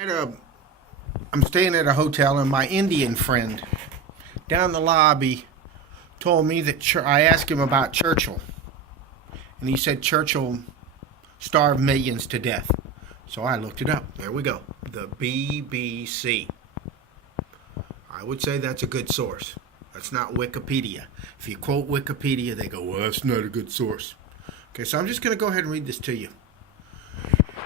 At a, I'm staying at a hotel, and my Indian friend down the lobby told me that I asked him about Churchill, and he said Churchill starved millions to death. So I looked it up. There we go. The BBC. I would say that's a good source. That's not Wikipedia. If you quote Wikipedia, they go, well, that's not a good source. Okay, so I'm just going to go ahead and read this to you.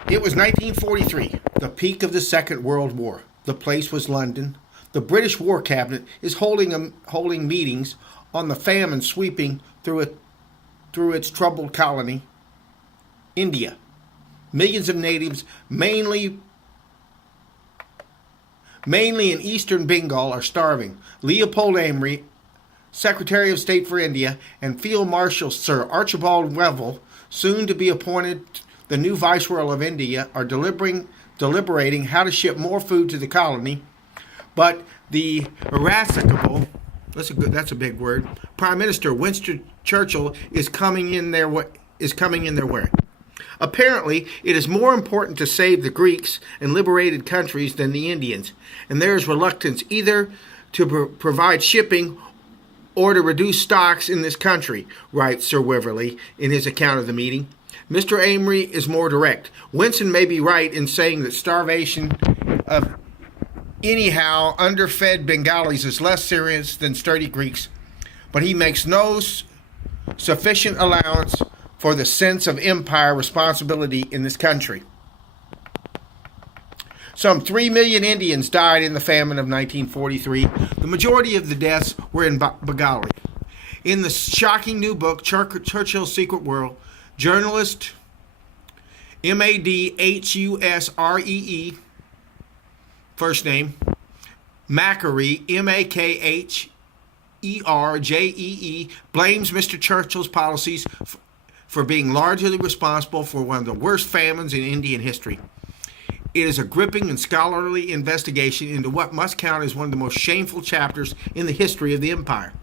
It was 1943, the peak of the Second World War. The place was London. The British War Cabinet is holding meetings on the famine sweeping through its troubled colony, India. Millions of natives, mainly in eastern Bengal, are starving. Leopold Amery, Secretary of State for India, and Field Marshal Sir Archibald Wavell, soon to be appointed the new Viceroy of India, are deliberating how to ship more food to the colony. But the irascible, that's a big word, Prime Minister Winston Churchill is coming in their way. Apparently, it is more important to save the Greeks and liberated countries than the Indians, and there is reluctance either to provide shipping or to reduce stocks in this country, writes Sir Wiverley in his account of the meeting. Mr. Amery is more direct. Winston may be right in saying that starvation of anyhow underfed Bengalis is less serious than sturdy Greeks, but he makes no sufficient allowance for the sense of empire responsibility in this country. Some 3 million Indians died in the famine of 1943. The majority of the deaths were in Bengali. In the shocking new book, Churchill's Secret World, journalist Madhusree, first name, Macquarie, Makherjee, blames Mr. Churchill's policies for being largely responsible for one of the worst famines in Indian history. It is a gripping and scholarly investigation into what must count as one of the most shameful chapters in the history of the empire.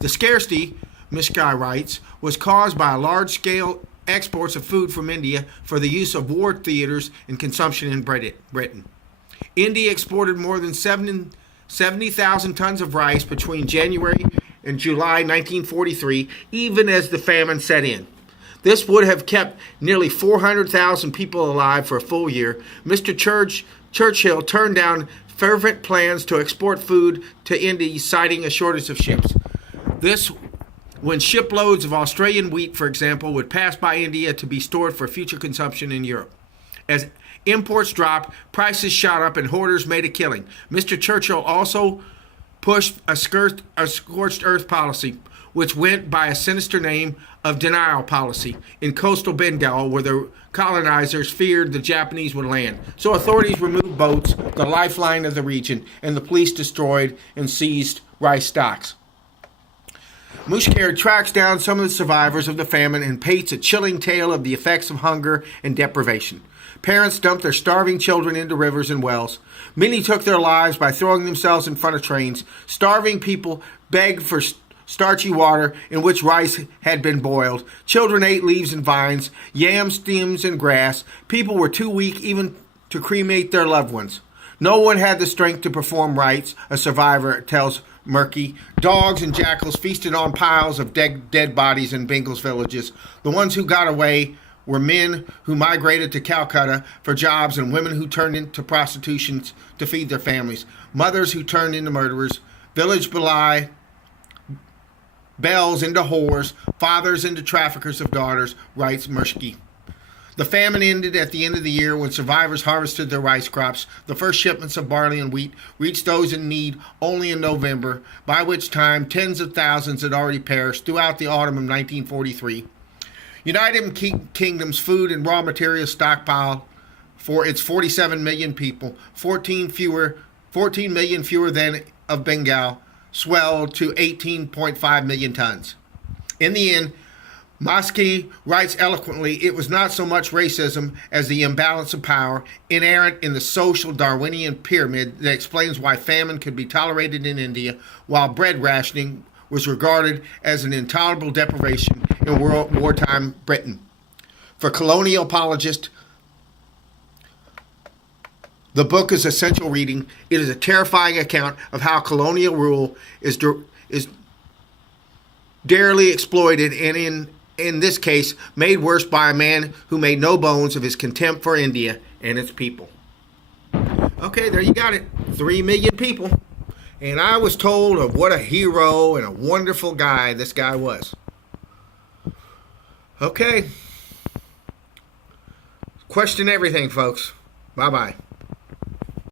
The scarcity, Mishkai writes, was caused by large-scale exports of food from India for the use of war theaters and consumption in Britain. India exported more than 70,000 tons of rice between January and July 1943, even as the famine set in. This would have kept nearly 400,000 people alive for a full year. Mr. Churchill turned down fervent plans to export food to India, citing a shortage of ships. This when shiploads of Australian wheat, for example, would pass by India to be stored for future consumption in Europe. As imports dropped, prices shot up, and hoarders made a killing. Mr. Churchill also pushed a scorched earth policy, which went by a sinister name of denial policy in coastal Bengal, where the colonizers feared the Japanese would land. So authorities removed boats, the lifeline of the region, and the police destroyed and seized rice stocks. Mushkar tracks down some of the survivors of the famine and paints a chilling tale of the effects of hunger and deprivation. Parents dumped their starving children into rivers and wells. Many took their lives by throwing themselves in front of trains. Starving people begged for starchy water in which rice had been boiled. Children ate leaves and vines, yam stems and grass. People were too weak even to cremate their loved ones. No one had the strength to perform rites, a survivor tells Murky. Dogs and jackals feasted on piles of dead bodies in Bengal's villages. The ones who got away were men who migrated to Calcutta for jobs and women who turned into prostitution to feed their families. Mothers who turned into murderers. Village belles into whores. Fathers into traffickers of daughters, writes Murky. The famine ended at the end of the year when survivors harvested their rice crops. The first shipments of barley and wheat reached those in need only in November, by which time tens of thousands had already perished throughout the autumn of 1943. United Kingdom's food and raw materials stockpile for its 47 million people, 14 million fewer than of Bengal, swelled to 18.5 million tons. In the end, Mosky writes eloquently, it was not so much racism as the imbalance of power inherent in the social Darwinian pyramid that explains why famine could be tolerated in India while bread rationing was regarded as an intolerable deprivation in wartime Britain. For colonial apologists, The book is essential reading. It is a terrifying account of how colonial rule is daringly exploited and in this case, made worse by a man who made no bones of his contempt for India and its people. Okay, there you got it. 3 million people. And I was told of what a hero and a wonderful guy this guy was. Okay. Question everything, folks. Bye-bye.